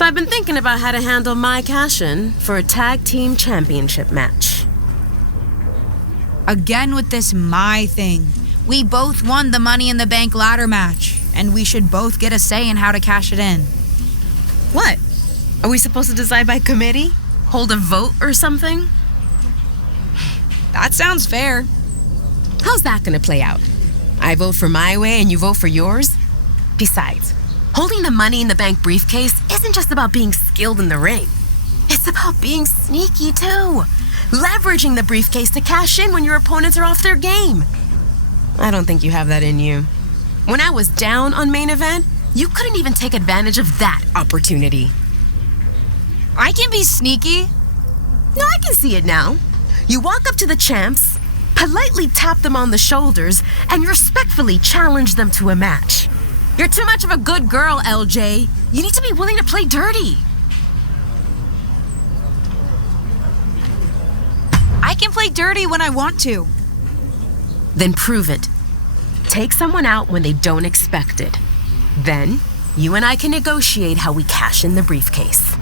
So I've been thinking about how to handle my cash-in for a tag team championship match. Again with this my thing. We both won the Money in the Bank ladder match, and we should both get a say in how to cash it in. What? Are we supposed to decide by committee? Hold a vote or something? That sounds fair. How's that gonna play out? I vote for my way and you vote for yours? Besides, holding the Money in the Bank briefcase isn't just about being skilled in the ring. It's about being sneaky too. Leveraging the briefcase to cash in when your opponents are off their game. I don't think you have that in you. When I was down on main event, you couldn't even take advantage of that opportunity. I can be sneaky. No, I can see it now. You walk up to the champs, politely tap them on the shoulders, and respectfully challenge them to a match. You're too much of a good girl, LJ. You need to be willing to play dirty. I can play dirty when I want to. Then prove it. Take someone out when they don't expect it. Then, you and I can negotiate how we cash in the briefcase.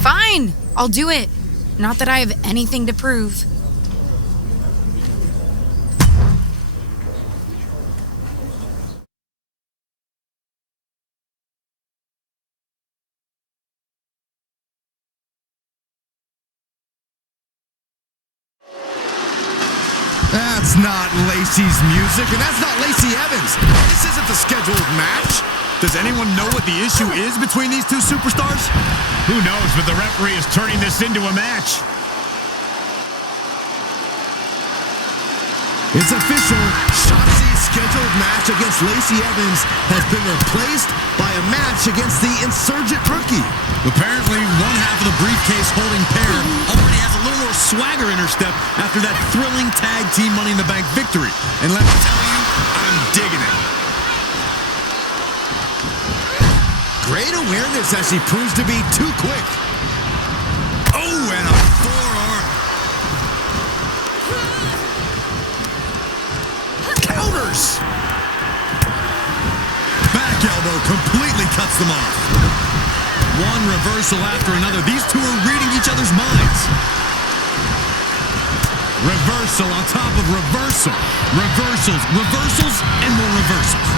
Fine, I'll do it. Not that I have anything to prove. That's not Lacey's music, and that's not Lacey Evans. This isn't the scheduled match. Does anyone know what the issue is between these two superstars? Who knows, but the referee is turning this into a match. It's official. Shotzi's scheduled match against Lacey Evans has been replaced by a match against the insurgent rookie. Apparently, one half of the briefcase-holding pair already has a little more swagger in her step after that thrilling tag team Money in the Bank victory. And let me tell you, I'm digging it. Great awareness as she proves to be too quick. Oh, and a forearm. Counters. Back elbow completely cuts them off. One reversal after another. These two are reading each other's minds. Reversal on top of reversal. Reversals, reversals, and more reversals.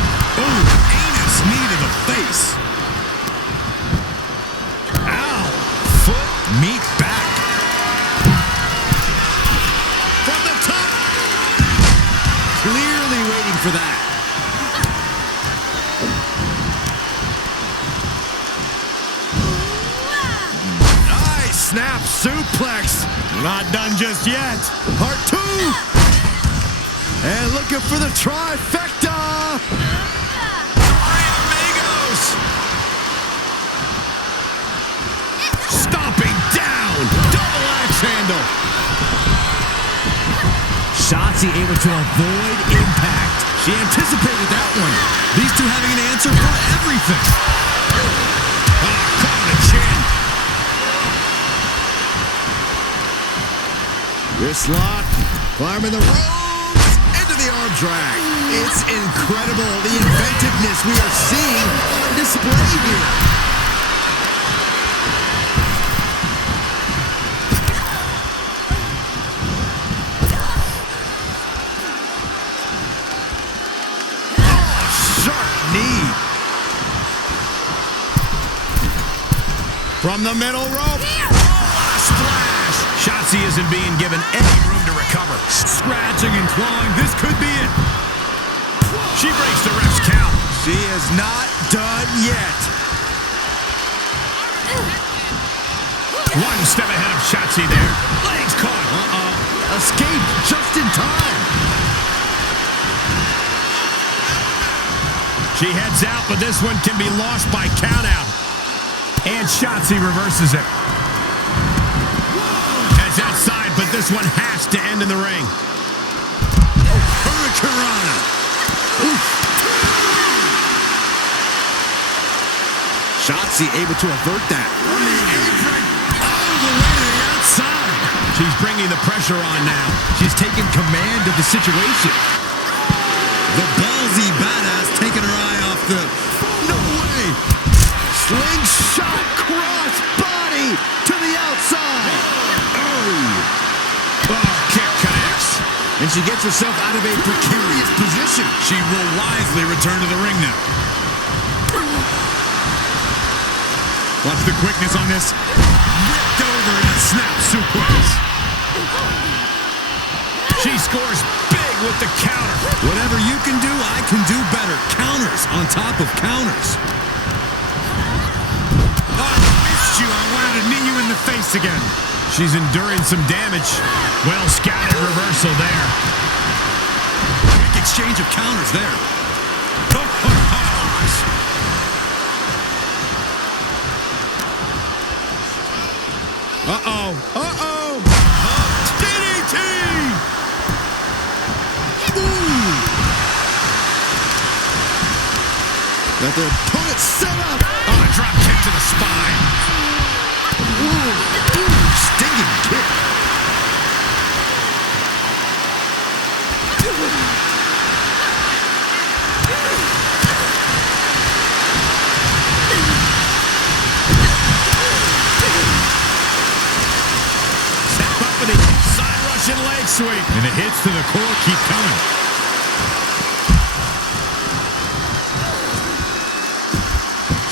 Oh, anus knee to the face. Ow. Foot meet back. From the top. Clearly waiting for that. Nice snap suplex. Not done just yet. Part two. And looking for the trifecta. Three amigos. Stomping down. Double axe handle. Shotzi able to avoid impact. She anticipated that one. These two having an answer for everything. Caught the chin. This lock, climbing the ropes, into the arm drag. It's incredible, the inventiveness we are seeing on display here. Oh, sharp knee. From the middle rope. Oh, what a splash. Shotzi isn't being given any room to recover. Scratching and clawing. This could be it. She breaks the ref's count. She is not done yet. One step ahead of Shotzi there. Legs caught. Escape just in time. She heads out, but this one can be lost by countout. And Shotzi reverses it. Heads outside, but this one has to end in the ring. Hurricanrana. Shotzi able to avert that. All the way to the outside. She's bringing the pressure on now. She's taking command of the situation. The ballsy badass taking her eye off the... No way! Slingshot cross body to the outside. Oh, kick connects. And she gets herself out of a precarious position. She will wisely return to the ring now. Watch the quickness on this. Whipped over in a snap suplex. She scores big with the counter. Whatever you can do, I can do better. Counters on top of counters. Oh, I missed you. I wanted to knee you in the face again. She's enduring some damage. Well scouted reversal there. Quick exchange of counters there. Uh-oh. Uh-oh. DDT! Got their opponent set up. Oh, a drop kick to the spine. Stinging kick. Step up and a side Russian leg sweep. And the hits to the core keep coming.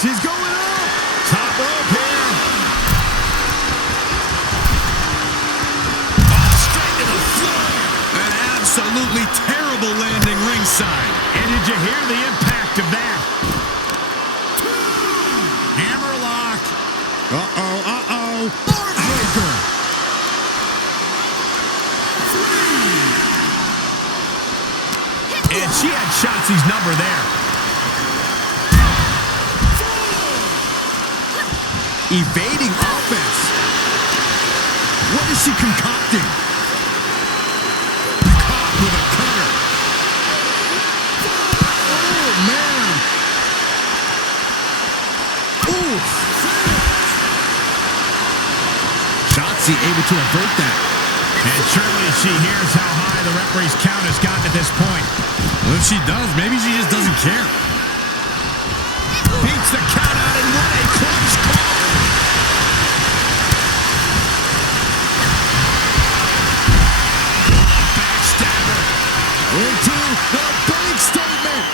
She's going up. Top rope here. Oh, straight to the floor. An absolutely terrible landing ringside. And did you hear the impact of that? Hammerlock. Uh-oh, uh-oh. Heartbreaker. And she had Shotzi's number there. Evading offense. What is she concocting? Caught with a cutter. Oh, man. Ooh. Shotzi able to avert that. And surely she hears how high the referee's count has gotten at this point. Well, if she does, maybe she just doesn't care. Beats the count out and what a close call. Backstabber. Into the bank statement.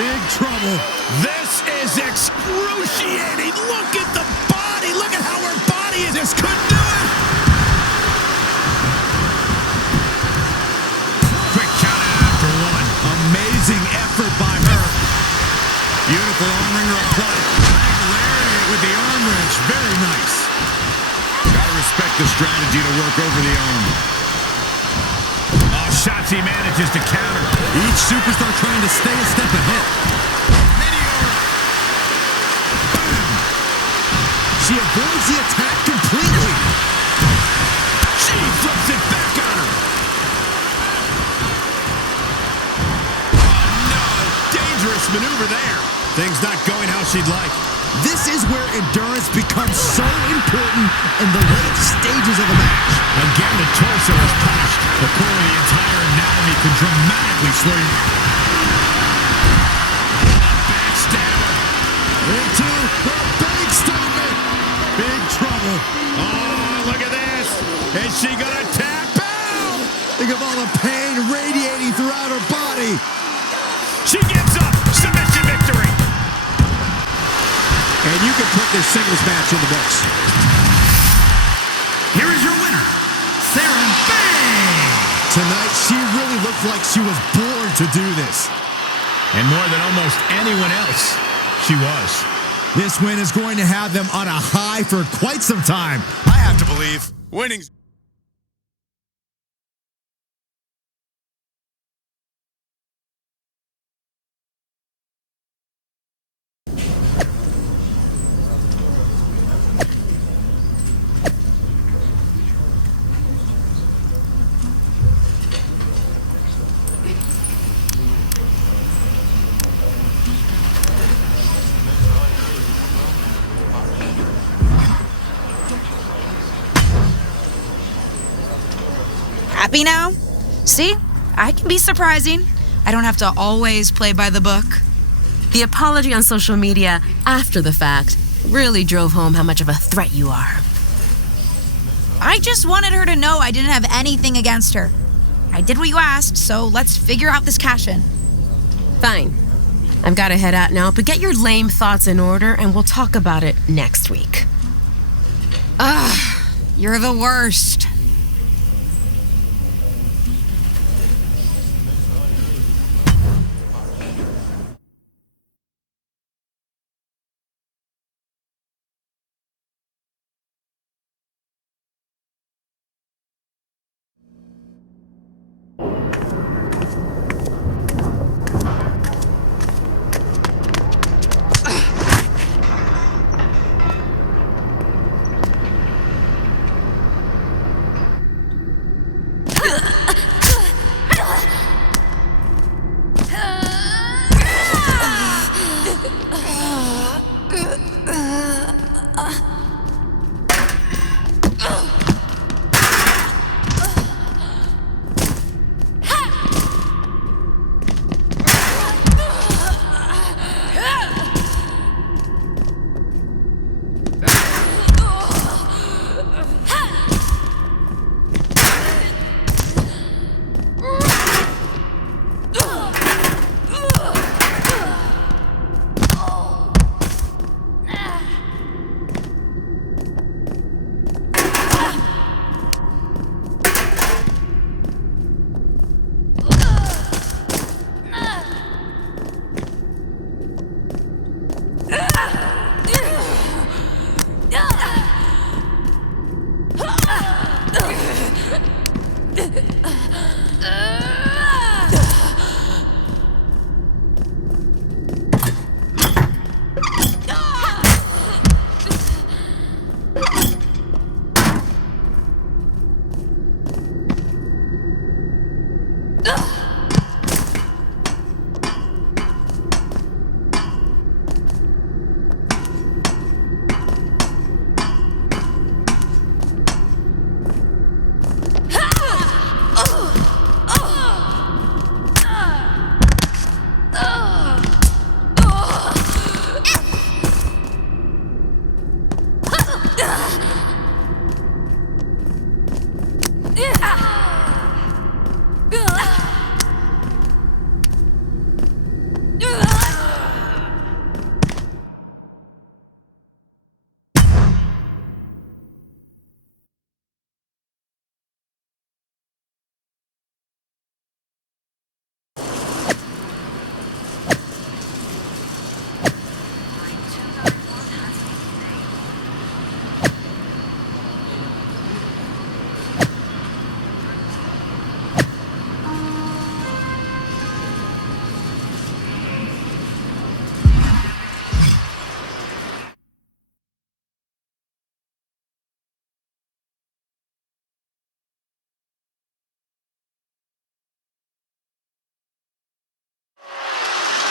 Big trouble. This is excruciating. Look at the body. Look at how her body is. This couldn't do it. Quick count out after one. Amazing effort by her. Beautiful arm wringer applied. Lariat with the arm wrench. Very nice. Gotta respect the strategy to work over the arm. Oh, Shotzi manages to counter. Each superstar trying to stay a step ahead. She avoids the attack completely. She flips it back on her. Oh, no. Dangerous maneuver there. Things not going how she'd like. This is where endurance becomes so important in the late stages of a match. Again, the torso is punished. The core of the entire anatomy can dramatically slow you. Backstabber. Into the bank statement. Big trouble. Oh, look at this. Is she going to tap out? Think of all the pain radiating throughout her body. She gives up. Submission victory. And you can put this singles match in the books. Here is your winner, Sarah Bay. Tonight, she really looked like she was born to do this. And more than almost anyone else, she was. This win is going to have them on a high for quite some time. I have to believe winning's... Happy now? See? I can be surprising. I don't have to always play by the book. The apology on social media after the fact Really drove home how much of a threat you are. I just wanted her to know I didn't have anything against her. I did what you asked, so let's figure out this cash-in. Fine. I've got to head out now, but get your lame thoughts in order and we'll talk about it next week. You're the worst.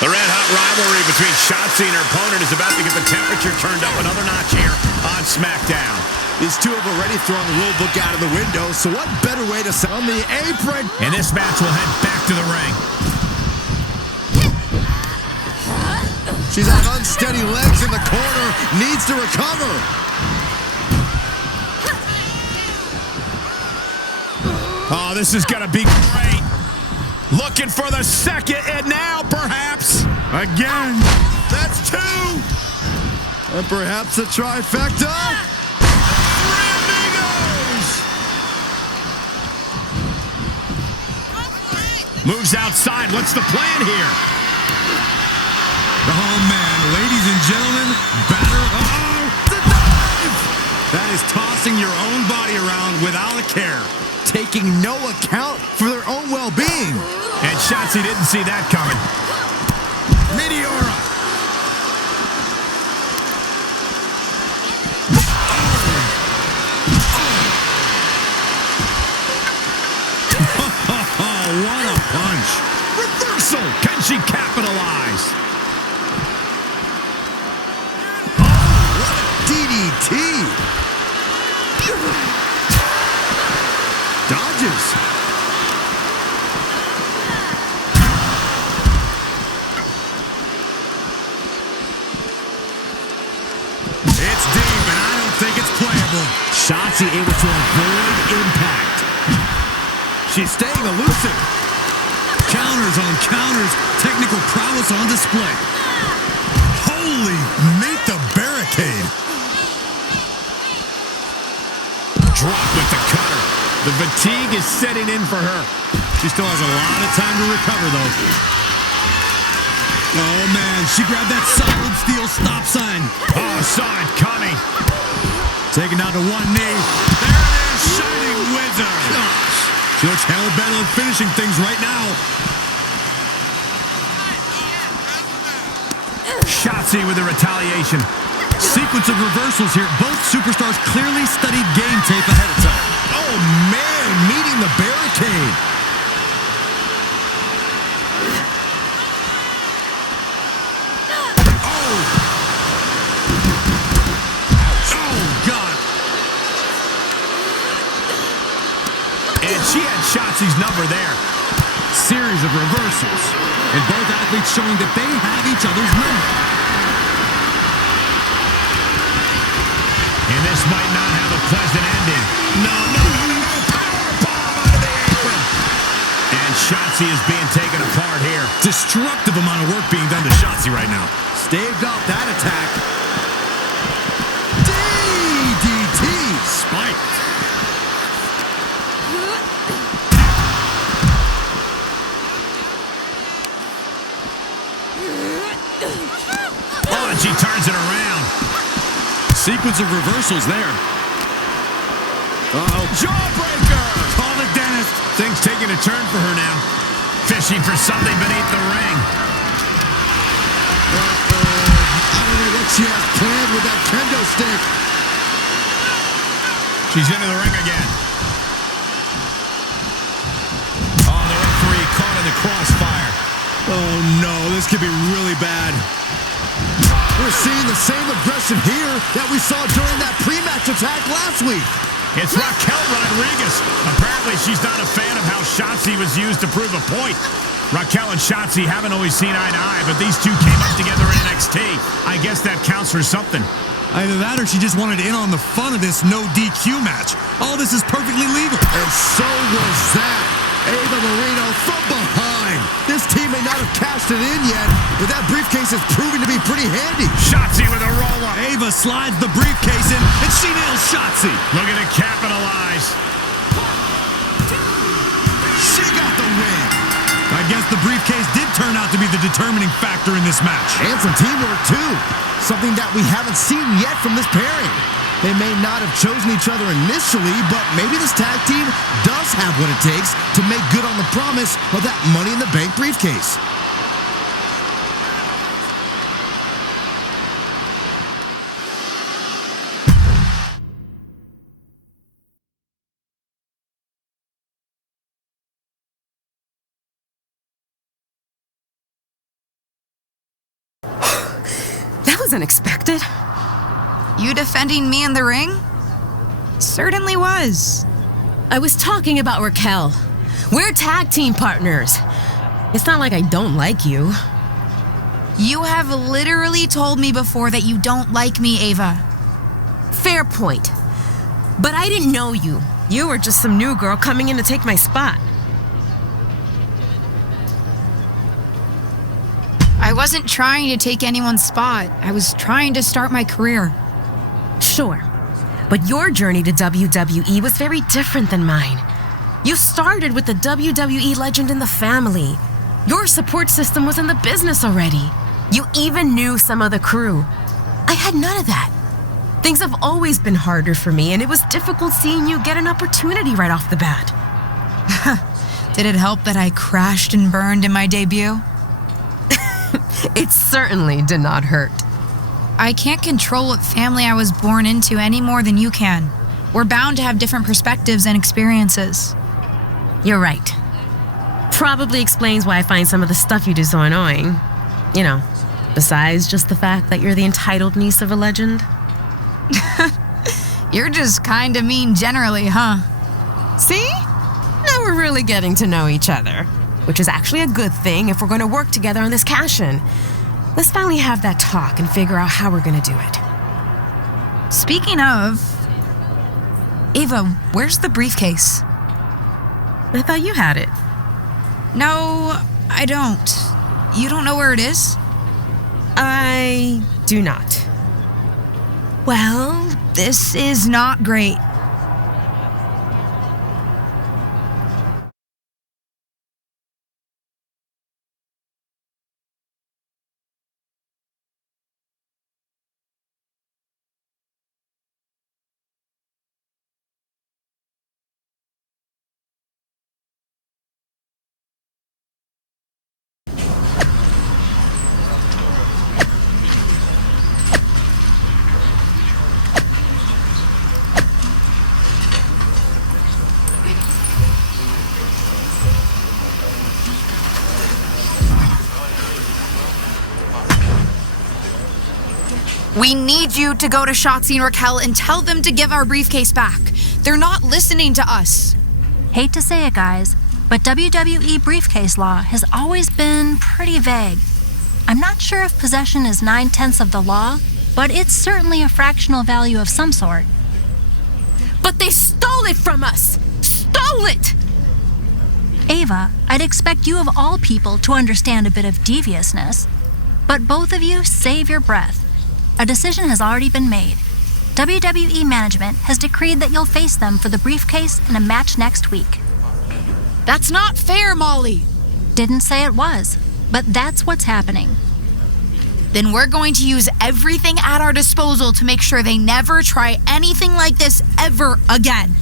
The red-hot rivalry between Shotzi and her opponent is about to get the temperature turned up another notch here on SmackDown. These two have already thrown the rule book out of the window, so what better way to set on the apron? And this match will head back to the ring. She's on unsteady legs in the corner, needs to recover. Oh, this is going to be great. Looking for the second, and now perhaps. Again. That's two. And perhaps a trifecta. Three amigos. Moves outside. What's the plan here? Oh, man. Ladies and gentlemen, batter. Uh-oh. The dive. That is tossing your own body around without a care. Taking no account for their own well-being. And Shotzi didn't see that coming. Meteora. Oh, what a punch. Reversal. Can she capitalize? Oh, what a DDT. Dodges. Shotzi able to avoid impact. She's staying elusive. Counters on counters. Technical prowess on display. Holy, meet the barricade. Drop with the cutter. The fatigue is setting in for her. She still has a lot of time to recover, though. Oh, man, she grabbed that solid steel stop sign. Oh, saw it coming. Taken down to one knee. There it is, Shining Wizard. Gosh, she looks hell-bent on finishing things right now. Shotzi with the retaliation. Sequence of reversals here. Both superstars clearly studied game tape ahead of time. Oh, man, meeting the barricade. She had Shotzi's number there. Series of reversals. And both athletes showing that they have each other's number. And this might not have a pleasant ending. No. Powerbomb out of the apron. And Shotzi is being taken apart here. Destructive amount of work being done to Shotzi right now. Staved off that attack. DDT spiked. She turns it around. Sequence of reversals there. Uh-oh. Jawbreaker! Call the dentist. Things taking a turn for her now. Fishing for something beneath the ring. I don't know what she has planned with that kendo stick. She's into the ring again. Oh, the referee caught in the crossfire. Oh, no. This could be really bad. We're seeing the same aggression here that we saw during that pre-match attack last week. It's Raquel Rodriguez. Apparently, she's not a fan of how Shotzi was used to prove a point. Raquel and Shotzi haven't always seen eye to eye, but these two came up together in NXT. I guess that counts for something. Either that or she just wanted in on the fun of this no DQ match. All this is perfectly legal. And so was that. Ava Marino from behind. This team may not have cashed it in yet, but that briefcase is proving to be pretty handy. Shotzi with a roll-up. Ava slides the briefcase in, and she nails Shotzi. Looking to capitalize. She got the win. I guess the briefcase did turn out to be the determining factor in this match. And some teamwork, too. Something that we haven't seen yet from this pairing. They may not have chosen each other initially, but maybe this tag team does have what it takes to make good on the promise of that Money in the Bank briefcase. That was unexpected. You defending me in the ring? Certainly was. I was talking about Raquel. We're tag team partners. It's not like I don't like you. You have literally told me before that you don't like me, Ava. Fair point. But I didn't know you. You were just some new girl coming in to take my spot. I wasn't trying to take anyone's spot. I was trying to start my career. Sure. But your journey to WWE was very different than mine. You started with the WWE legend in the family. Your support system was in the business already. You even knew some of the crew. I had none of that. Things have always been harder for me, and it was difficult seeing you get an opportunity right off the bat. Did it help that I crashed and burned in my debut? It certainly did not hurt. I can't control what family I was born into any more than you can. We're bound to have different perspectives and experiences. You're right. Probably explains why I find some of the stuff you do so annoying. You know, besides just the fact that you're the entitled niece of a legend. You're just kind of mean generally, huh? See? Now we're really getting to know each other, which is actually a good thing if we're going to work together on this cash-in. Let's finally have that talk and figure out how we're going to do it. Speaking of, Ava, where's the briefcase? I thought you had it. No, I don't. You don't know where it is? I do not. Well, this is not great. We need you to go to Shotzi and Raquel and tell them to give our briefcase back. They're not listening to us. Hate to say it, guys, but WWE briefcase law has always been pretty vague. I'm not sure if possession is 9/10 of the law, but it's certainly a fractional value of some sort. But they stole it from us! Stole it! Ava, I'd expect you of all people to understand a bit of deviousness. But both of you save your breath. A decision has already been made. WWE management has decreed that you'll face them for the briefcase in a match next week. That's not fair, Molly. Didn't say it was, but that's what's happening. Then we're going to use everything at our disposal to make sure they never try anything like this ever again.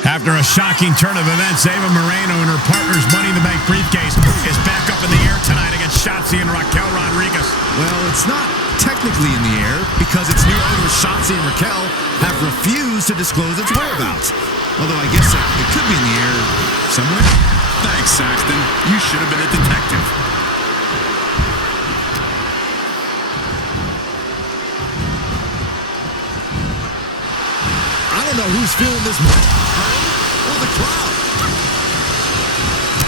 After a shocking turn of events, Ava Moreno and her partner's Money in the Bank briefcase is back up in the air tonight against Shotzi and Raquel Rodriguez. Well, it's not technically in the air because its new owners, Shotzi and Raquel, have refused to disclose its whereabouts. Although I guess it could be in the air somewhere. Thanks, Saxton. You should have been a detective. I don't know who's feeling this more, or the crowd.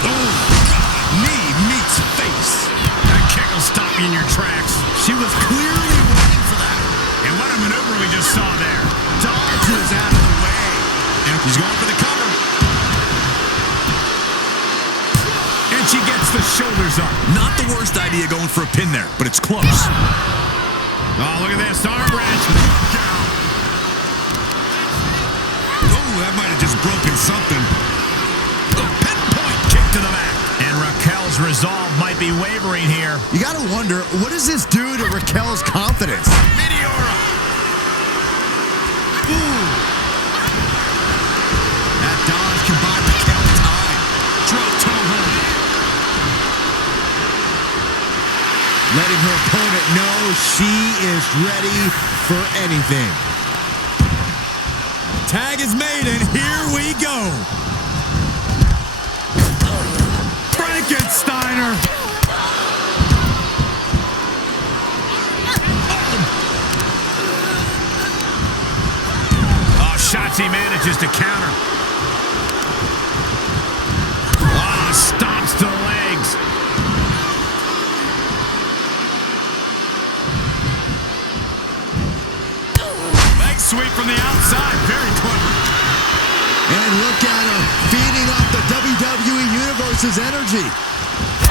Oh, knee meets face. That kick will stop you in your tracks. She was clearly waiting for that. And what a maneuver we just saw there. Dodges out of the way. And he's going for the cover. And she gets the shoulders up. Not the worst idea going for a pin there, but it's close. Oh, look at this. Arm wrench. Down. Oh, that might have just broken something. A pinpoint kick to the back. And Raquel's resolve might be wavering here. You got to wonder, what does this do to Raquel's confidence? Meteora. Ooh. That dodge can buy Raquel time. Drop toe hold. Letting her opponent know she is ready for anything. Tag is made, and here we go. Frankensteiner. Oh, Shotzi manages to counter. Oh, stomps to the legs. Leg sweep from the outside. Very clever. And look at her, feeding off the WWE Universe's energy.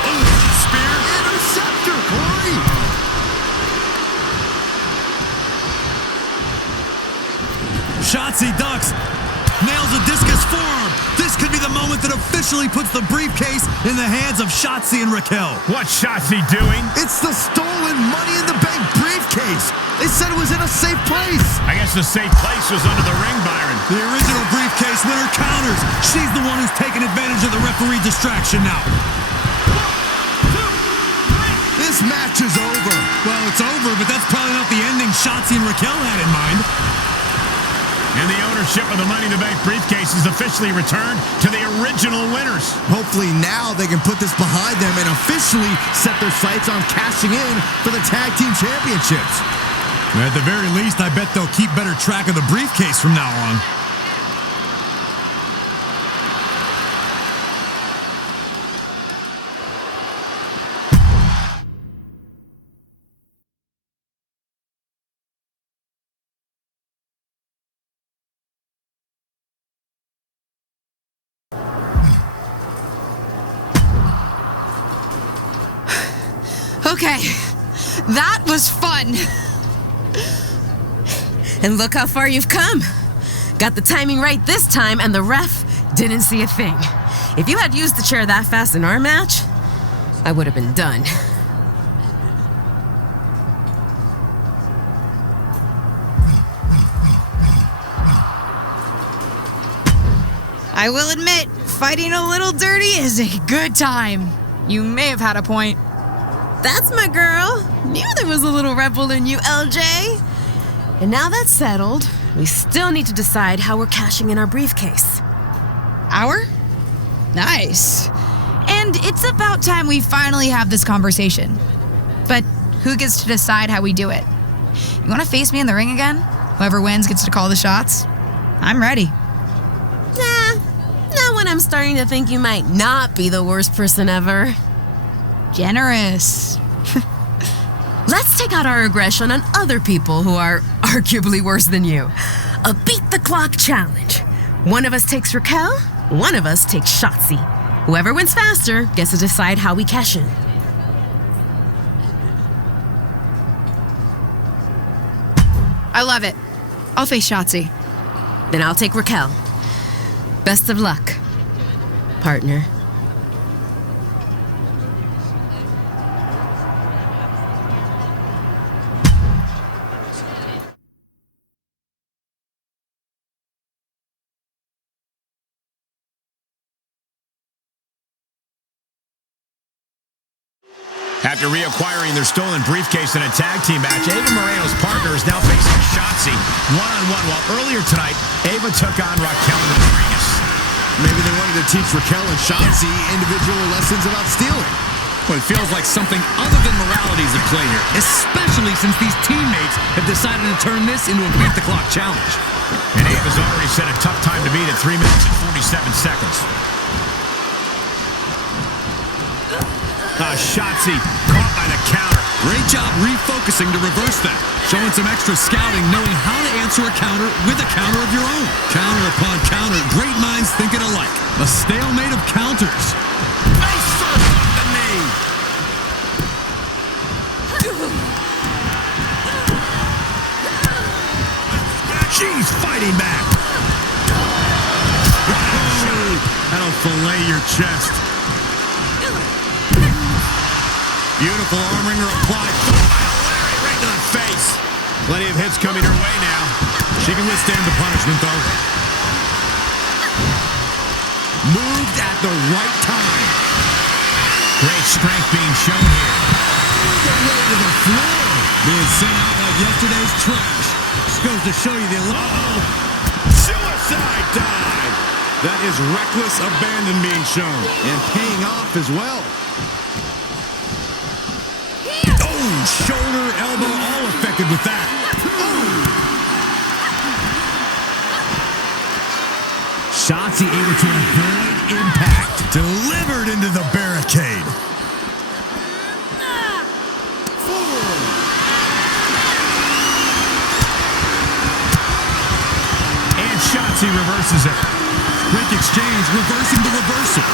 Oh, spear. Interceptor, Corey. Shotzi ducks. Nails a discus forearm. This could be the moment that officially puts the briefcase in the hands of Shotzi and Raquel. What's Shotzi doing? It's the stolen Money in the Bank briefcase. They said it was in a safe place. I guess the safe place was under the ring, Byron. The original briefcase winner counters. She's the one who's taking advantage of the referee distraction now. This match is over. Well, it's over, but that's probably not the ending Shotzi and Raquel had in mind. And the ownership of the Money in the Bank briefcase is officially returned to the original winners. Hopefully now they can put this behind them and officially set their sights on cashing in for the tag team championships. At the very least, I bet they'll keep better track of the briefcase from now on. Okay, that was fun. And look how far you've come. Got the timing right this time, and the ref didn't see a thing. If you had used the chair that fast in our match, I would have been done. I will admit, fighting a little dirty is a good time. You may have had a point. That's my girl. Knew there was a little rebel in you, LJ. And now that's settled, we still need to decide how we're cashing in our briefcase. Our? Nice. And it's about time we finally have this conversation. But who gets to decide how we do it? You want to face me in the ring again? Whoever wins gets to call the shots? I'm ready. Nah, not when I'm starting to think you might not be the worst person ever. Generous. Let's take out our aggression on other people who are arguably worse than you. A beat the clock challenge. One of us takes Raquel, one of us takes Shotzi. Whoever wins faster gets to decide how we cash in. I love it. I'll face Shotzi. Then I'll take Raquel. Best of luck, partner. After reacquiring their stolen briefcase in a tag team match, Ava Moreno's partner is now facing Shotzi one-on-one, while earlier tonight, Ava took on Raquel Rodriguez. Maybe they wanted to teach Raquel and Shotzi individual lessons about stealing. Well, it feels like something other than morality is at play here, especially since these teammates have decided to turn this into a beat-the-clock challenge. And Ava's already set a tough time to beat at 3 minutes and 47 seconds. Shotzi caught by the counter. Great job refocusing to reverse that. Showing some extra scouting, knowing how to answer a counter with a counter of your own. Counter upon counter, great minds thinking alike. A stalemate of counters. Face first off the knee. She's fighting back. That'll fillet your chest. Beautiful arm wringer applied. Right to the face. Plenty of hits coming her way now. She can withstand the punishment, though. Moved at the right time. Great strength being shown here. Way to the floor. Being sent out like yesterday's trash. Just goes to show you the... Suicide dive. That is reckless abandon being shown and paying off as well. Shoulder, elbow, all affected with that. Shotzi able to avoid impact. Delivered into the barricade. And Shotzi reverses it. Quick exchange, reversing the reversal.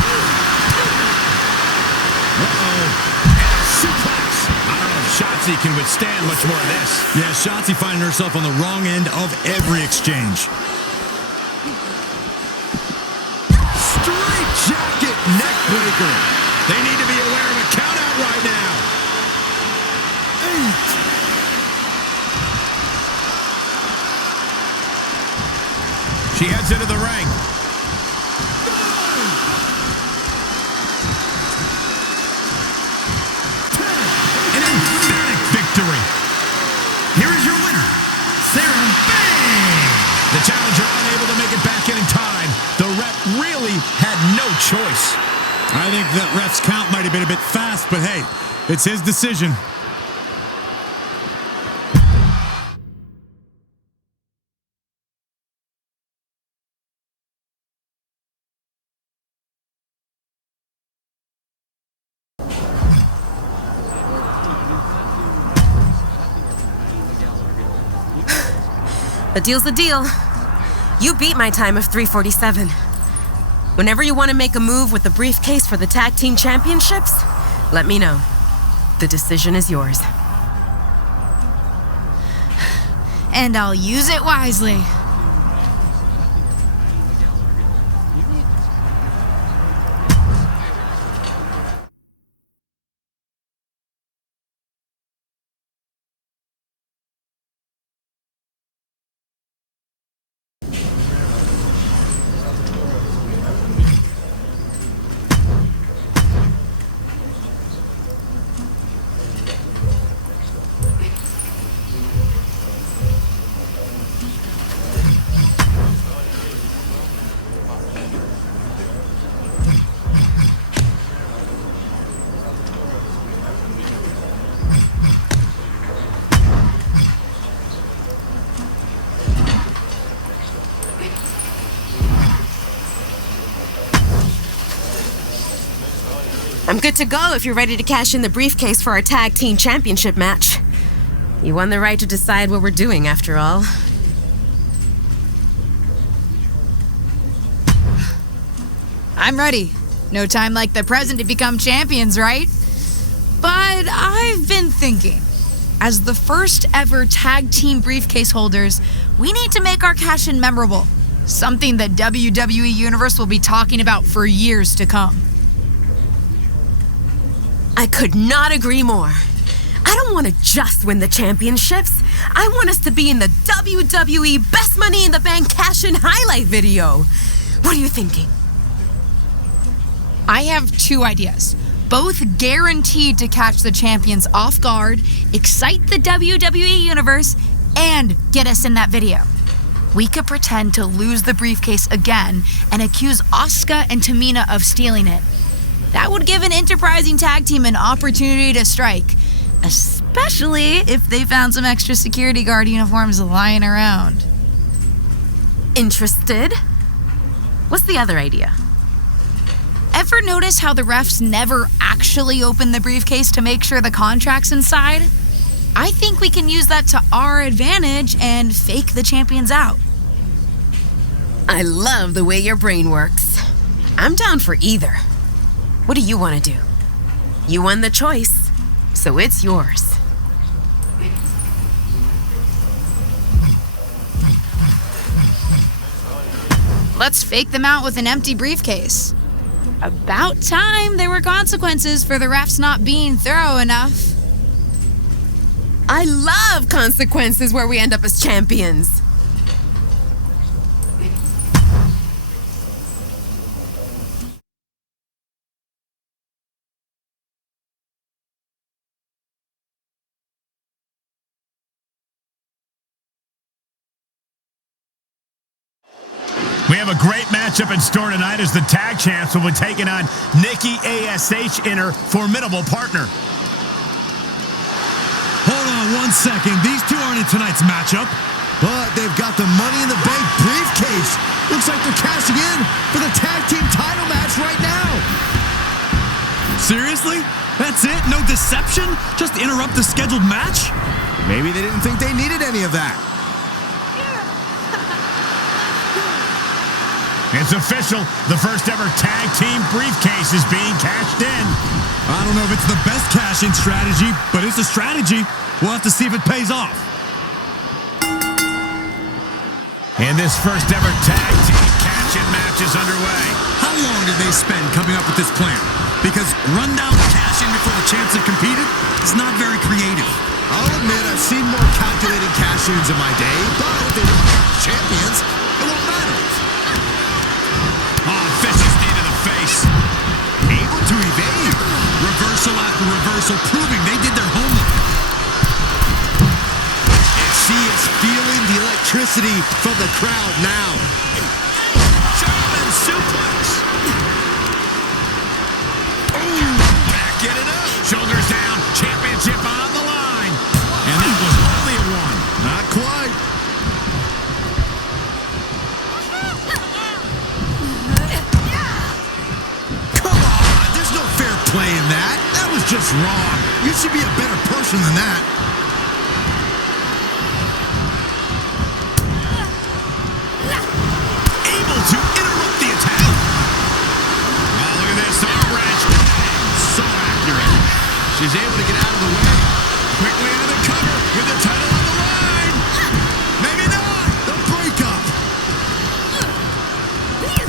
Suplex. I don't know if Shotzi can withstand much more of this. Yeah, Shotzi finding herself on the wrong end of every exchange. Straight jacket neckbreaker. They need to be aware of a countout right now. She heads into the ring. Here is your winner, Sarah Bang! The challenge had no choice. I think that ref's count might have been a bit fast, but hey, it's his decision. A deal's a deal. You beat my time of 3:47. Whenever you want to make a move with the briefcase for the tag team championships, let me know. The decision is yours. And I'll use it wisely. I'm good to go if you're ready to cash in the briefcase for our tag team championship match. You won the right to decide what we're doing, after all. I'm ready. No time like the present to become champions, right? But I've been thinking, as the first ever tag team briefcase holders, we need to make our cash-in memorable. Something that WWE Universe will be talking about for years to come. I could not agree more. I don't want to just win the championships. I want us to be in the WWE Best Money in the Bank cash-in highlight video. What are you thinking? I have two ideas, both guaranteed to catch the champions off guard, excite the WWE Universe, and get us in that video. We could pretend to lose the briefcase again and accuse Asuka and Tamina of stealing it. That would give an enterprising tag team an opportunity to strike, especially if they found some extra security guard uniforms lying around. Interested? What's the other idea? Ever notice how the refs never actually open the briefcase to make sure the contract's inside? I think we can use that to our advantage and fake the champions out. I love the way your brain works. I'm down for either. What do you want to do? You won the choice, so it's yours. Let's fake them out with an empty briefcase. About time there were consequences for the refs not being thorough enough. I love consequences where we end up as champions. We have a great matchup in store tonight as the tag champs will be taking on Nikki ASH and her formidable partner. Hold on one second. These two aren't in tonight's matchup. But they've got the Money in the Bank briefcase. Looks like they're cashing in for the tag team title match right now. Seriously? That's it? No deception? Just interrupt the scheduled match? Maybe they didn't think they needed any of that. It's official. The first ever tag team briefcase is being cashed in. I don't know if it's the best cash-in strategy, but it's a strategy. We'll have to see if it pays off. And this first ever tag team cash-in match is underway. How long did they spend coming up with this plan? Because rundown cash-in before the champs have competed is not very creative. I'll admit I've seen more calculated cash-ins in my day, but if they don't have champions, it won't matter. Oh, vicious knee to the face. Able to evade. Reversal after reversal, proving they did their homework. And she is feeling the electricity from the crowd now. German suplex. That's wrong. You should be a better person than that. Able to interrupt the attack. Oh, look at this arm wrench. So accurate. She's able to get out of the way. Quickly into the cover with the title on the line. Maybe not. The breakup.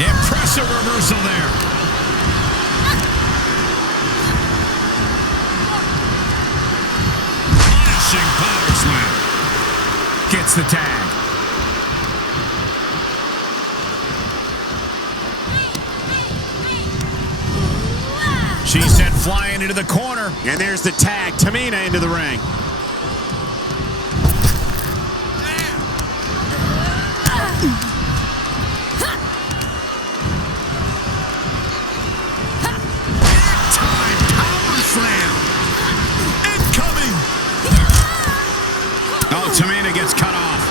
Impressive reversal there. Punishing power slam. Gets the tag. She's sent flying into the corner. And there's the tag. Tamina into the ring. Time power slam. Incoming. Oh, Tamina gets cut off.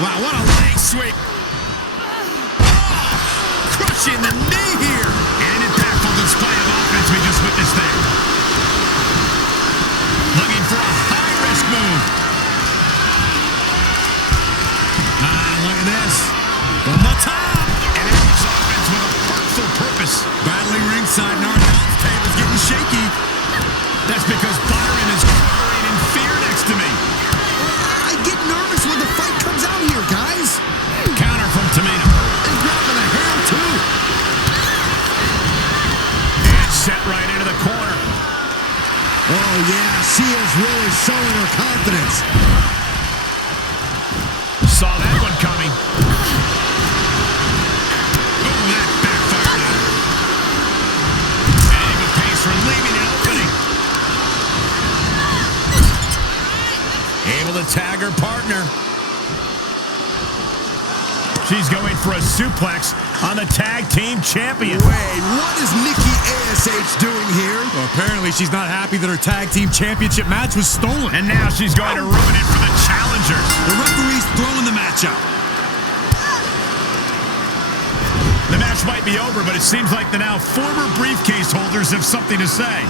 Wow, what a leg sweep. Oh, crushing the knee here. An impactful display of offense we just witnessed there. Looking for a high-risk move. Look at this. From the top. And it was offense with a hurtful purpose. Battling ringside, and our announce table's getting shaky. That's because Byron is quivering in fear next to me. I get nervous when the fight comes out here, guys. Counter from Tamina. And grabbing a hand, too. And set right into the corner. Oh, yeah, she is really showing her confidence. Saw that one coming. Oh, that backfired on her. And with pace relieving an opening. Able to tag her partner. She's going for a suplex on the tag team champion. Wait, what is Nikki ASH doing here? Well, apparently she's not happy that her tag team championship match was stolen. And now she's going to ruin it for the challengers. The referee's throwing the match out. The match might be over, but it seems like the now former briefcase holders have something to say.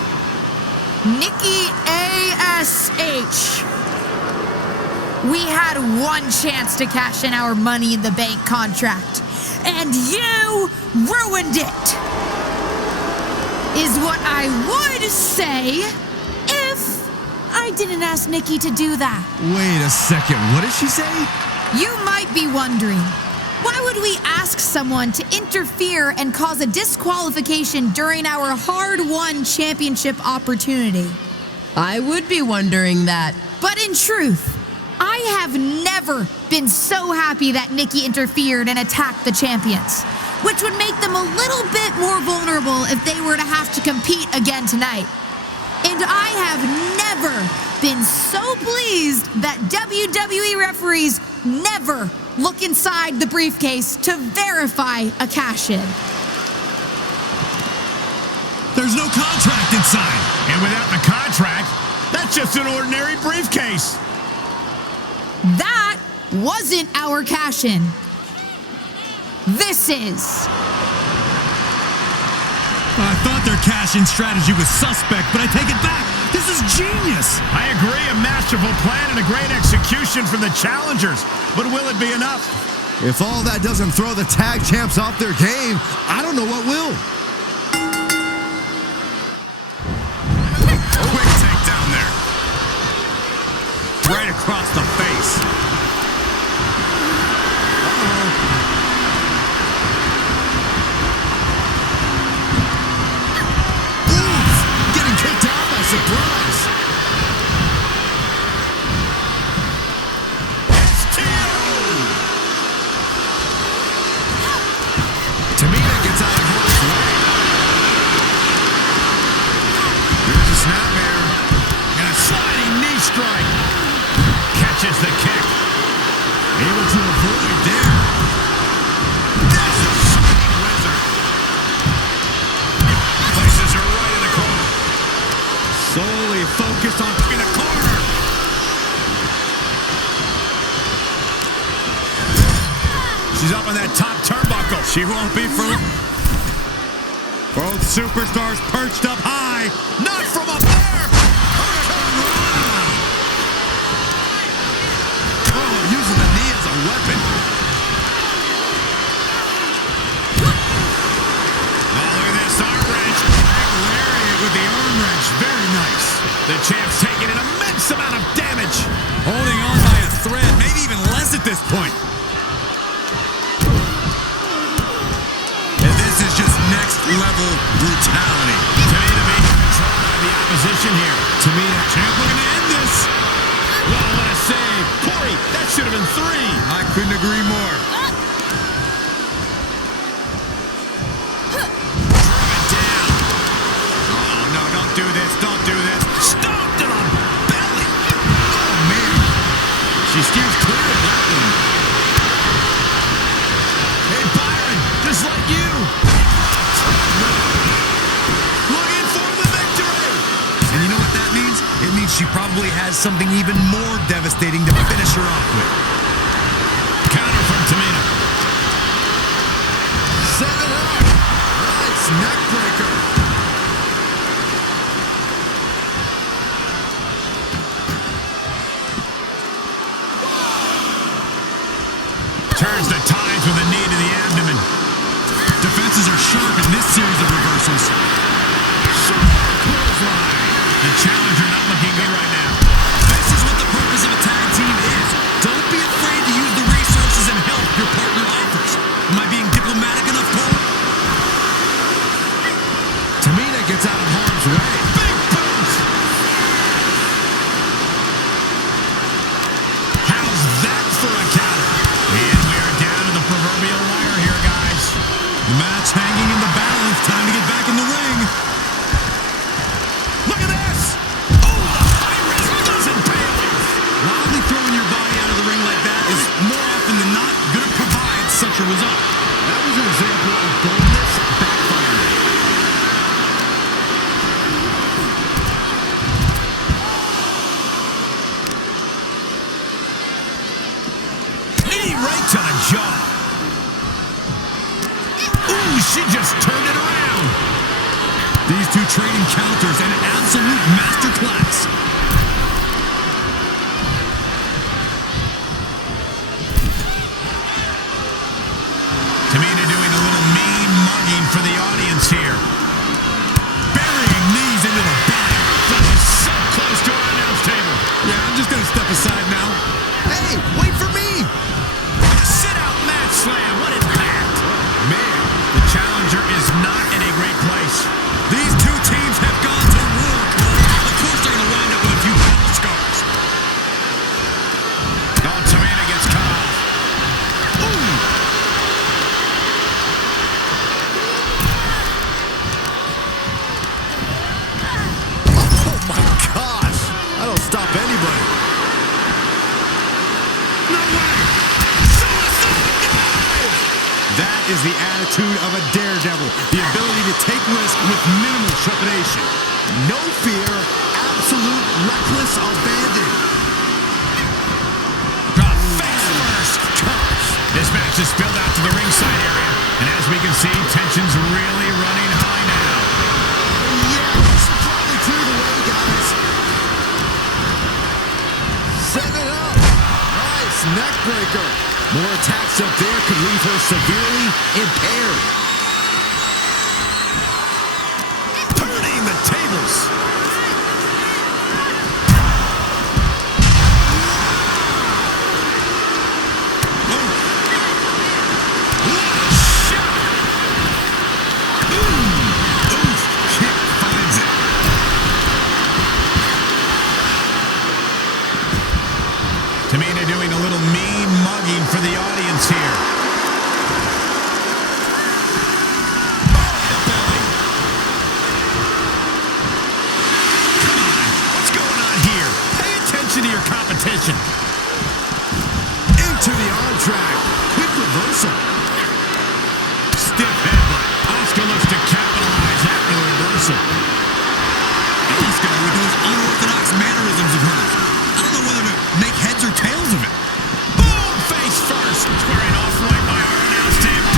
Nikki ASH. We had one chance to cash in our Money in the Bank contract, and you ruined it, is what I would say if I didn't ask Nikki to do that. Wait a second, what did she say? You might be wondering, why would we ask someone to interfere and cause a disqualification during our hard-won championship opportunity? I would be wondering that. But in truth, I have never been so happy that Nikki interfered and attacked the champions, which would make them a little bit more vulnerable if they were to have to compete again tonight. And I have never been so pleased that WWE referees never look inside the briefcase to verify a cash-in. There's no contract inside. And without the contract, that's just an ordinary briefcase. That wasn't our cash-in. This is. I thought their cash-in strategy was suspect, but I take it back. This is genius. I agree, a masterful plan and a great execution from the challengers. But will it be enough? If all that doesn't throw the tag champs off their game, I don't know what will. Quick takedown there. Right across the face. Getting kicked out by surprise. Tamina gets out of harm's way. There's a snapmare. And a sliding knee strike. Catches the kick. Able to avoid there. That's a swinging wizard. Places her right in the corner. Solely focused on in the corner. She's up on that top turnbuckle. She won't be for long. Both superstars perched up high. Not from up there. Oh, using the knee as a weapon. Oh, look at this arm wrench. Lariat with the arm wrench. Very nice. The champ's taking an immense amount of damage. Holding on by a thread, maybe even less at this point. And this is just next level brutality. Tamina being controlled by the opposition here. Tamina champ looking to end this. Wow, what a save. Corey, that should have been 3. I couldn't agree more. Driven down. Oh, no, don't do this. Don't do this. Stomped to the belly. Oh, man. She steers clear of that one. Hey, Byron, just like you. Looking for the victory. And you know what that means? It means she probably has something even more devastating to finish her off with. Counter from Tamina. Set it up. Nice neck breaker. Turns the tides with a knee to the abdomen. Defenses are sharp in this series of reversals. Clothesline. The challenger not looking good right now. This is what the purpose of a tag team is. Don't be afraid to use the resources and help your partner offers. Am I being diplomatic enough, Cole? Tamina gets out of harm's way. Big boot. How's that for a counter? And we are down to the proverbial wire here, guys. The match hanging in the balance. Time to get back in the ring. Look at this. Oh, the high risk doesn't pay off. Wildly throwing your body out of the ring like that is more often than not going to provide such a result. That was an example of boldness backfiring. Knee right to the jaw. Ooh, she just turned it around. These two trading counters and an absolute masterclass. Tamina doing a little mean mugging for the audience here. Burying knees into the body. That was so close to our announce table. Yeah, I'm just going to step aside now. Hey, wait for me. A sit-out mat slam. What impact. Man, The challenger is not in a great place. These two teams have gone to war, Cole. Of course they're going to wind up with a few battle scars. Oh, Tamina gets cut off. Ooh. oh my gosh. That'll stop anybody. No way. Suicide dive. That is the attitude of a daredevil. The ability to take risk with minimal trepidation. No fear, absolute reckless abandon. Face first. This match is spilled out to the ringside area. And as we can see, tension's really running high now. Yeah, we should probably clear the way, guys. Set it up. Nice neck breaker. More attacks up there could leave her severely impaired. Turning the tables. Tamina doing a little mean mugging for the audience here. Come on, what's going on here? Pay attention to your competition. Into the arm drag. Quick reversal. Stiff headbutt. Asuka looks to capitalize after the reversal. Asuka with those unorthodox mannerisms of hers. I don't know whether to make heads or tails of it. Boom! Face first. Squaring off right by our announce table.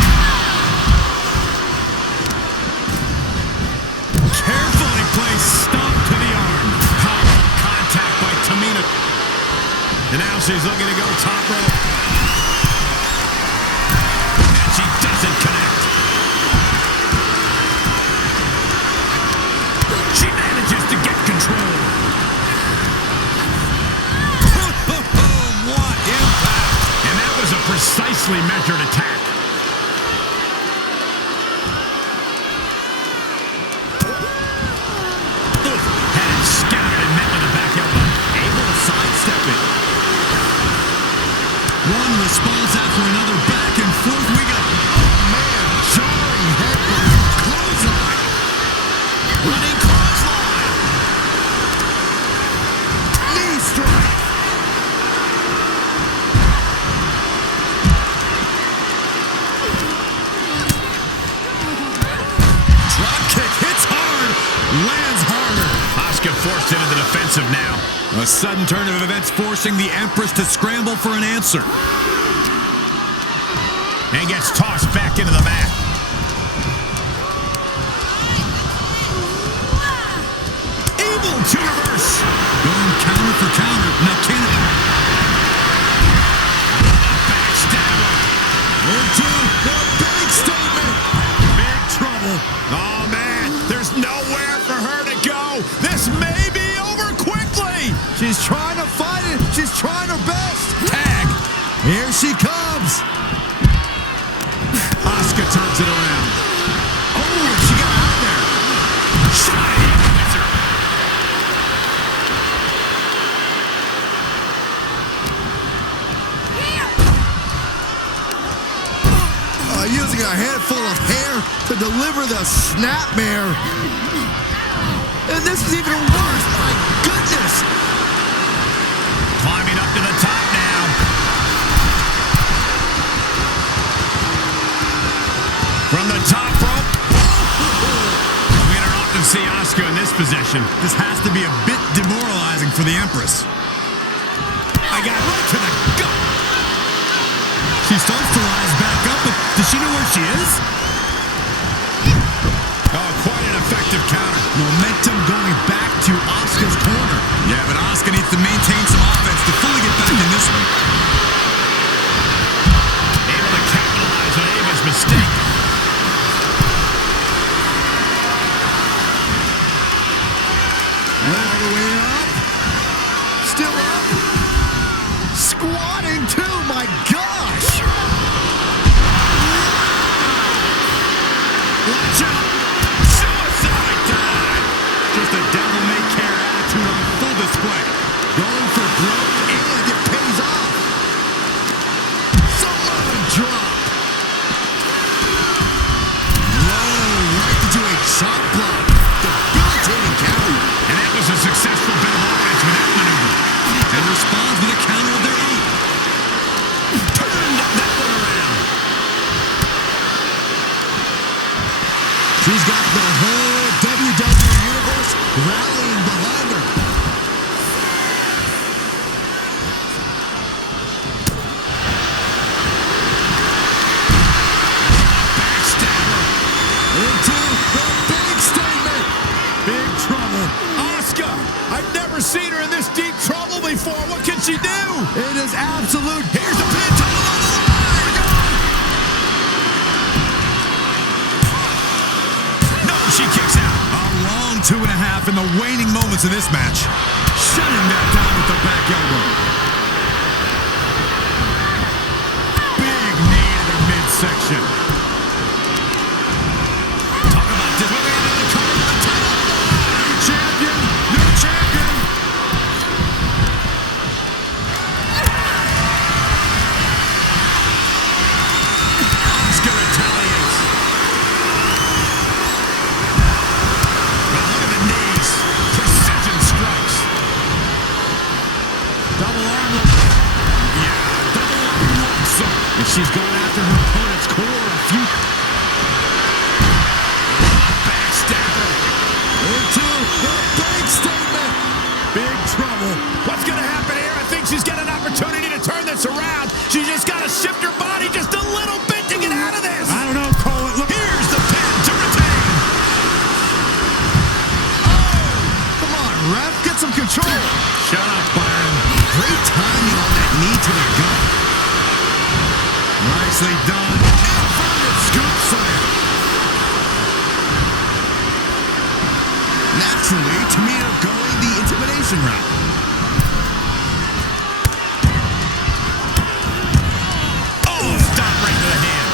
she's looking to go top rope. And she doesn't connect. She manages to get control. What impact! And that was a precisely measured attack. Had it scattered and met with a back elbow. Able to sidestep it. One response after another, back and forth we go. Man, jarring headbutt. Clothesline. Running clothesline. Knee strike. Drop kick hits hard. Lands harder. Asuka forced into the defensive now. A sudden turn of events forcing the Empress to scramble for an answer. And gets tossed back into the mat. Able to reverse. Going counter for counter. Now can it? Backstabber. Into the big statement. Big trouble. Oh, man. There's nowhere for her to go. This may be over quickly. She's trying to fight it. She's trying her best. Tag. Here she comes. Asuka turns it around. Oh, she got out there. Shining wizard. Using a handful of hair to deliver the snapmare. And this is even worse. My goodness. Climbing up to the top now. From the top rope. We don't often see Asuka in this position. This has to be a bit demoralizing for the Empress. I got right to the gut. She starts to rise back up, but does she know where she is? Oh, quite an effective counter. Momentum going back to Asuka's corner. Yeah, but Asuka needs to maintain some offense to fully get back in this one. Able to capitalize on Ava's mistake. All the way up. Still up. Squatting too, my gosh. Watch out. Suicide dive. Just a devil-may-care attitude on full display. Going for broke, and it pays off. Samoan drop. Low, right into a chop block. Debilitating counter. And that was a successful bit of offense with that maneuver. And responds with a counter of their own. Turned that one around. She's got the whole WWE Universe rallying behind her. Backstabber. Into the big statement. Big trouble. Asuka, I've never seen her in this deep trouble before. What can she do? It is absolute. Here's the pin. Top of the line. No, she kicks out. A long 2.5 in the waning moments of this match. Shutting that down with the back elbow. Big knee to the midsection. Talk about delivering into the cover of the title. New champion. New champion. Asuka retaliates. But look at the knees. Precision strikes. Double arm lock. Yeah, double arm lock. And she's going after her opponent's core. A few. Backstabber. Into the big statement. Big trouble. What's going to happen here? I think she's got an opportunity to turn this around. She's just got to shift her body just a little bit to get out of this. I don't know, Cole. Look. Here's the pin to retain. Come on, ref. Get some control. Shut up, Byron. Great timing on that knee to the gut. Nicely done. Inverted scoop slam. Naturally, Tamina going the intimidation route. Oh, stop right to the hand.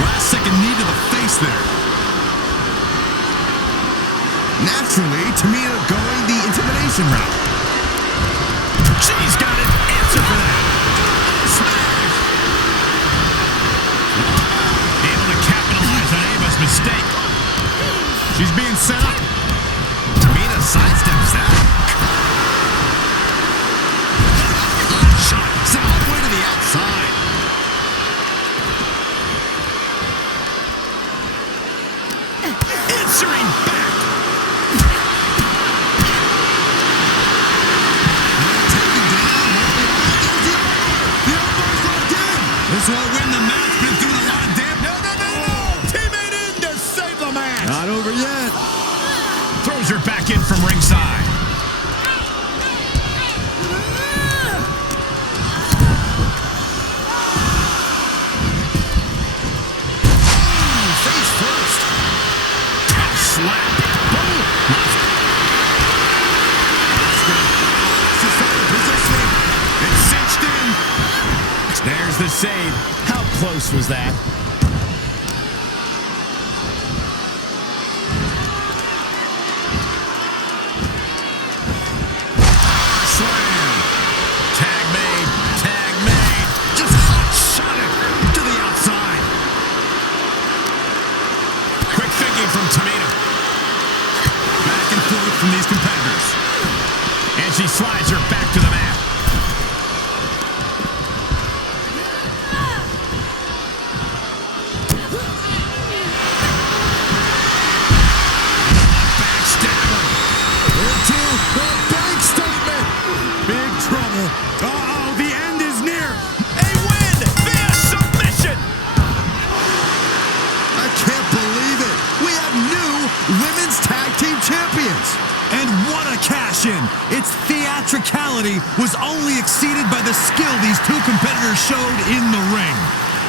Last second knee to the face there. Naturally, Tamina going the intimidation route. She's got an answer for that. Smash! Able to capitalize on Ava's mistake. She's being set up. Tamina sidesteps that. Shot sent all the way to the outside. Answering back. Taken down. The elbow's locked in. This won't win the match, but it's doing a lot of damage. No. Teammate in to save the match. Not over yet. Throws her back in from ringside. Face first. Tough slap. Boom. Positioning. It's cinched in. There's the save. How close was that? Slam. Tag made. Tag made. Just hot shot it to the outside. Quick thinking from Tamina. Back and forth from these competitors. And she slides her back to the mat. Backstabber. Into the bank statement. Big trouble. Uh-oh, the end is near. A win via submission. I can't believe it. We have new women's tag team champions. And what a cash-in. Its theatricality was only exceeded by the skill these two competitors showed in the ring.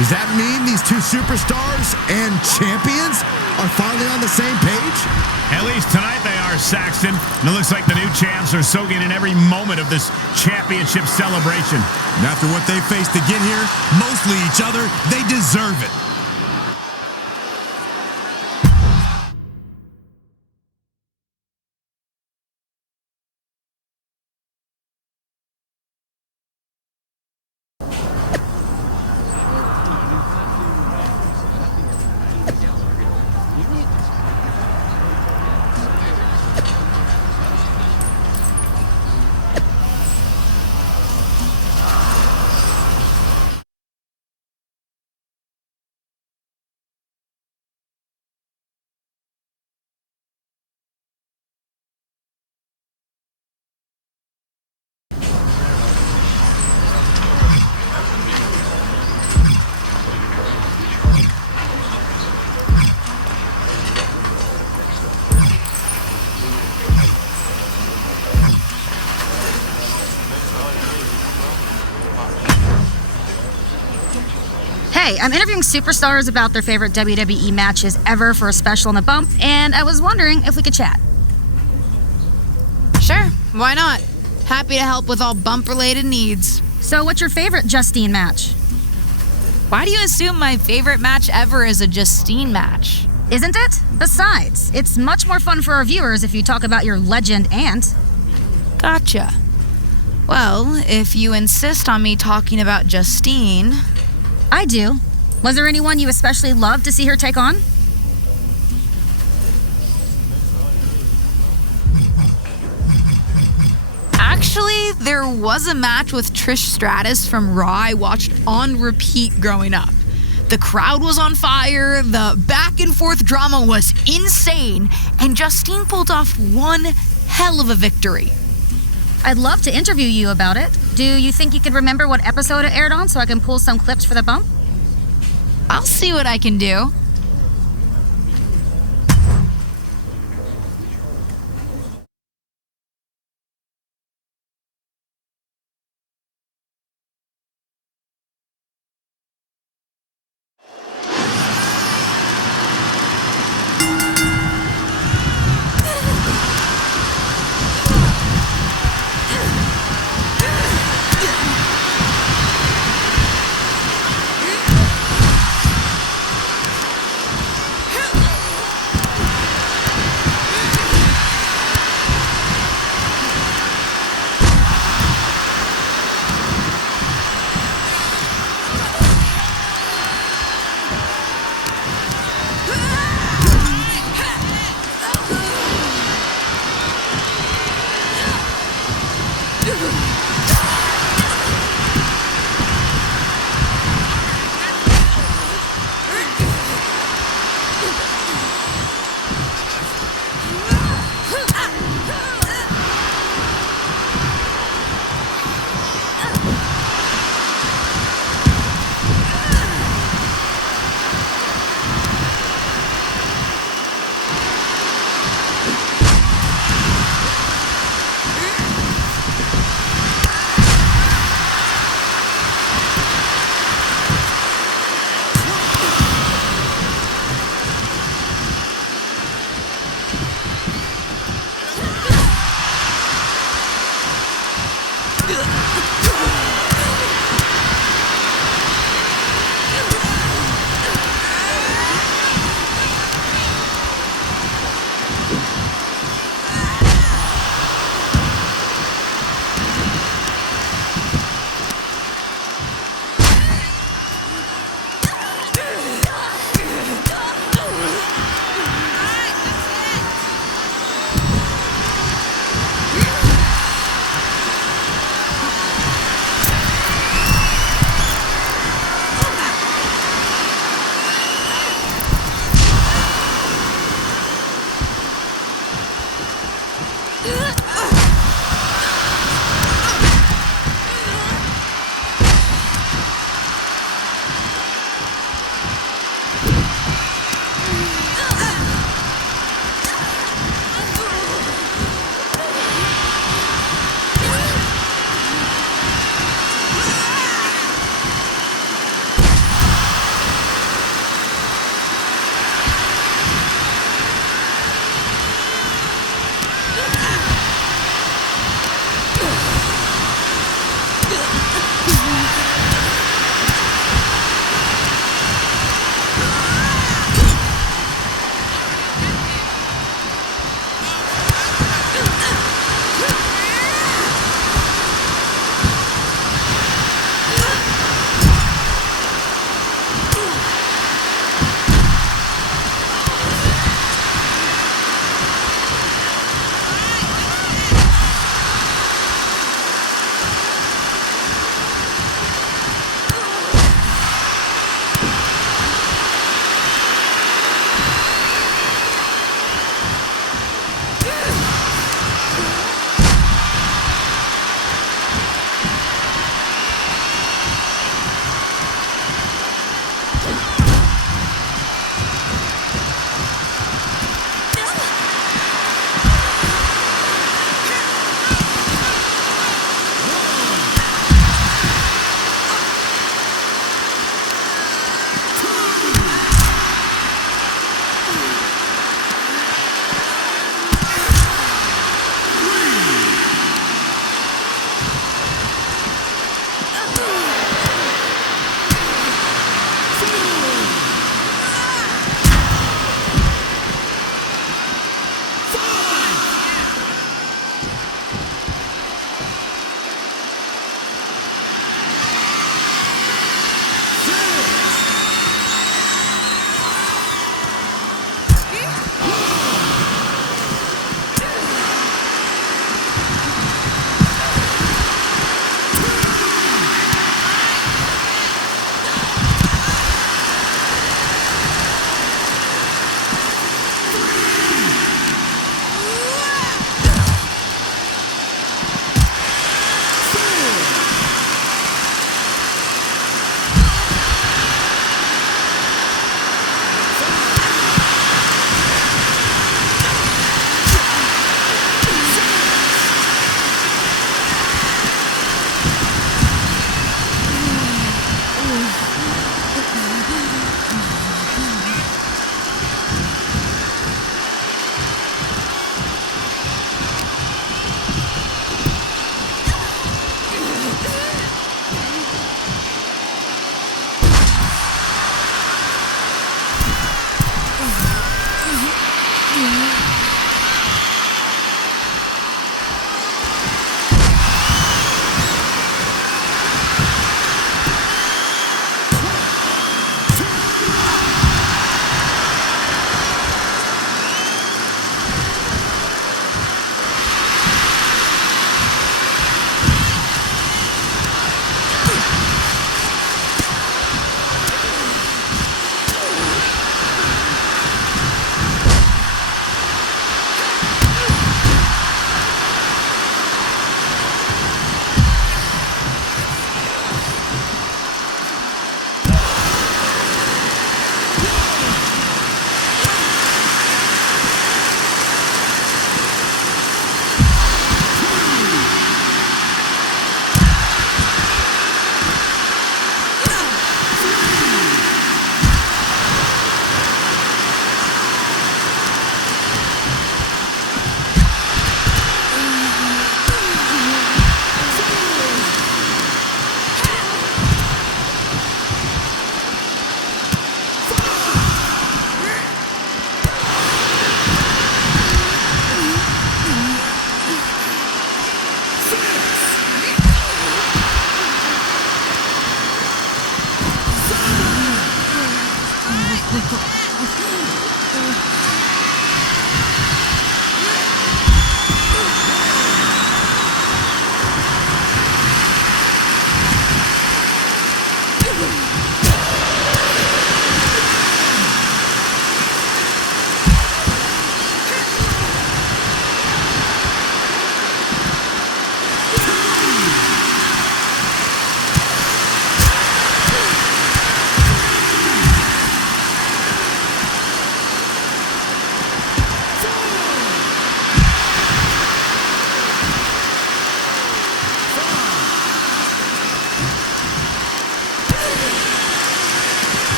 Does that mean these two superstars and champions are finally on the same page? At least tonight they are, Saxton. And it looks like the new champs are soaking in every moment of this championship celebration. And after what they faced to get here, mostly each other, they deserve it. Hey, I'm interviewing superstars about their favorite WWE matches ever for a special on the bump, and I was wondering if we could chat. Sure, why not? Happy to help with all bump-related needs. So, what's your favorite Justine match? Why do you assume my favorite match ever is a Justine match? Isn't it? Besides, it's much more fun for our viewers if you talk about your legend aunt. Gotcha. Well, if you insist on me talking about Justine... I do. Was there anyone you especially loved to see her take on? Actually, there was a match with Trish Stratus from Raw I watched on repeat growing up. The crowd was on fire, the back and forth drama was insane, and Justine pulled off one hell of a victory. I'd love to interview you about it. Do you think you could remember what episode it aired on so I can pull some clips for the bump? I'll see what I can do.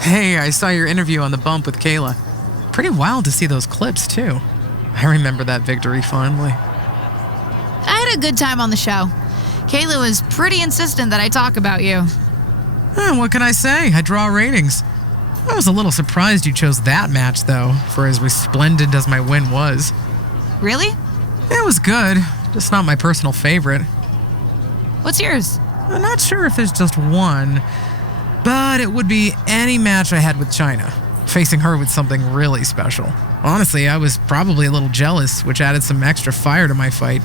Hey, I saw your interview on the bump with Kayla. Pretty wild to see those clips, too. I remember that victory fondly. I had a good time on the show. Kayla was pretty insistent that I talk about you. What can I say? I draw ratings. I was a little surprised you chose that match, though, for as resplendent as my win was. Really? It was good, just not my personal favorite. What's yours? I'm not sure if there's just one, but it would be any match I had with China, facing her with something really special. Honestly, I was probably a little jealous, which added some extra fire to my fight.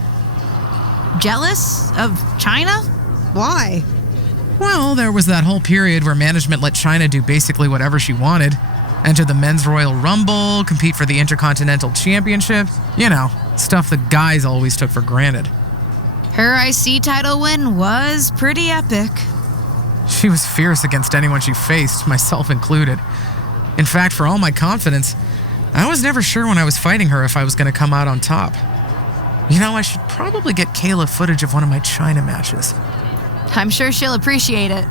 Jealous of China? Why? Well, there was that whole period where management let China do basically whatever she wanted. Enter the Men's Royal Rumble, compete for the Intercontinental Championship. You know, stuff the guys always took for granted. Her IC title win was pretty epic. She was fierce against anyone she faced, myself included. In fact, for all my confidence, I was never sure when I was fighting her if I was going to come out on top. You know, I should probably get Kayla footage of one of my China matches. I'm sure she'll appreciate it.